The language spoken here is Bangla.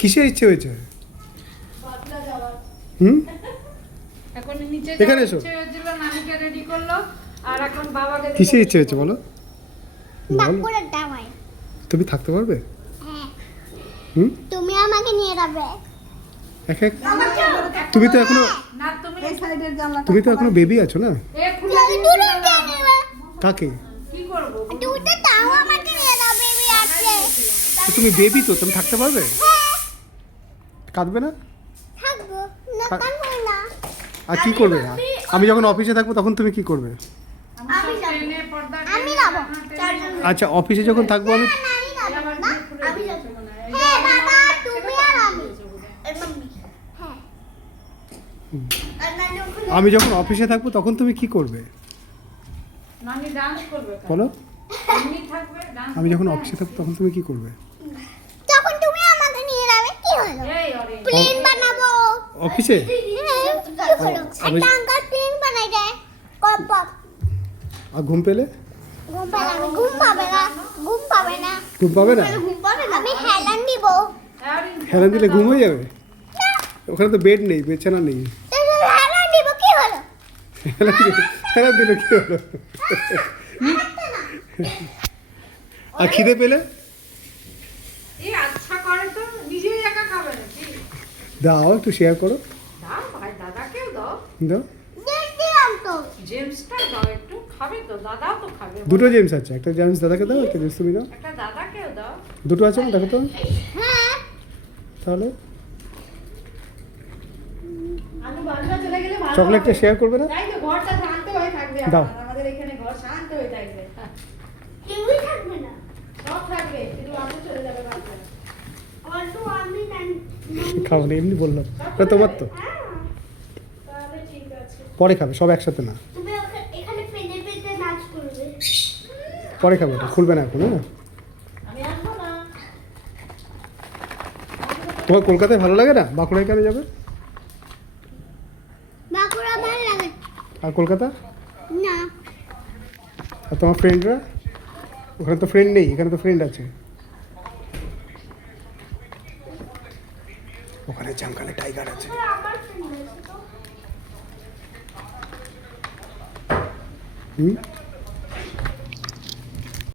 কিসের ইচ্ছে হয়েছে? এখন নিচে এখানে এসো। ইচ্ছে হয়েছিল, নানিকে রেডি করলো, আর এখন বাবাকে কিসের ইচ্ছে হয়েছে বলো? বলো। বাঁকুড়ার দাওয়ায়। তুমি থাকতে পারবে? হ্যাঁ। হুম? তুমি আমাকে নিয়ে যাবে। এক এক তুমি তো এখনো না, তুমি এই সাইডের জানলাটা তুমি তো এখনো বেবি আছো না? এ খুলে তুমি দুটো নিয়ে নেবে। কাকে? কি করবো? দুটো তাও আমাকে নিয়ে যাবে, বেবি আছে। তো তুমি বেবি তো তুমি থাকতে পারবে? হ্যাঁ, কাঁদবে না? থাকবো। না কানবো না। আর কি করবে? আমি যখন অফিসে থাকবো তখন তুমি কি করবে? আমি যাবো। টেনে পর্দা আমি টেনে যাবো। টেনে আচ্ছা, অফিসে যখন থাকবো আমি না, আমি যাবো না। আমি যাবো। হ্যাঁ বাবা, তুমি আর আমি। আর মাম্মি। হ্যাঁ। আর নানি ওখানে। আমি যখন অফিসে থাকবো তখন তুমি কি করবে নানি ডান্স করবে। বলো? এমনি থাকবে, ডান্স আমি যখন করবে। অফিসে থাকবো তখন তুমি কি করবে? তখন তুমি আমাকে নিয়ে যাবে, কি হলো? এই অরে প্লেন বানাবো। অফিসে? হ্যাঁ, কি হলো? একটা আঙ্কাল প্লেন বানাই দেয়। কপ আর ঘুম পেলে? ঘুম পাবে না, ঘুম পাবে না, ঘুম পাবে না। ঘুম পাবে না? ঘুম পাবে না। আমি হেলান দিব। হেলান দিলে ঘুম হয়ে যাবে? ওখানে তো বেড নেই, বিছানা নেই। হেলান দিব, কি হলো? হেলান দিলে কি হলো? আর খিদে পেলে? এই আচ্ছা করে তো নিজেই একা খাবে নাকি? দাও, একটু শেয়ার করো। দাও ভাই, দাদাকেও দাও। দাও। দেখ দিলাম তো। জেমসটা দাও, একটু খাবে তো, দাদাও তো খাবে। দুটো জেমস আছে, একটা জেমস দাদাকে দাও, একটা জেমস তুমি দাও। একটা দাদাকেও দাও। দুটো আছে না, দেখো তো হ্যাঁ। তাহলে। আমি বাসা চলে গেলে ভালো চকলেটটা হবে। শেয়ার করবে না? তাই তো, ঘরটা শান্ত হয়ে থাকবে। দাও। আমাদের এখানে ঘর শান্ত হয়ে থাকবে। কেউই থাকবে না। সব থাকবে, কিন্তু আমি চলে যাবে বাসা। অল্প আমি খাবো না, এমনি বললাম, ওটা তোমার তো। তাহলে ঠিক আছে। পরে খাবে, সব একসাথে না। তুমি এখানে পেতে পেতে নাচ করবে। পরে খাবে, ওটা খুলবে না এখন। হ্যাঁ, আমি আসবো না। তোমার কলকাতায় ভালো লাগে না? বাঁকুড়ায় কেন যাবে? বাঁকুড়া ভালো লাগে আর কলকাতা? না। আর তোমার ফ্রেন্ডরা? ওখানে তো ফ্রেন্ড নেই, এখানে তো ফ্রেন্ড আছে। ওখানে জঙ্গলে টাইগার আছে। আমার ফ্রেন্ড আছে তো। হুম?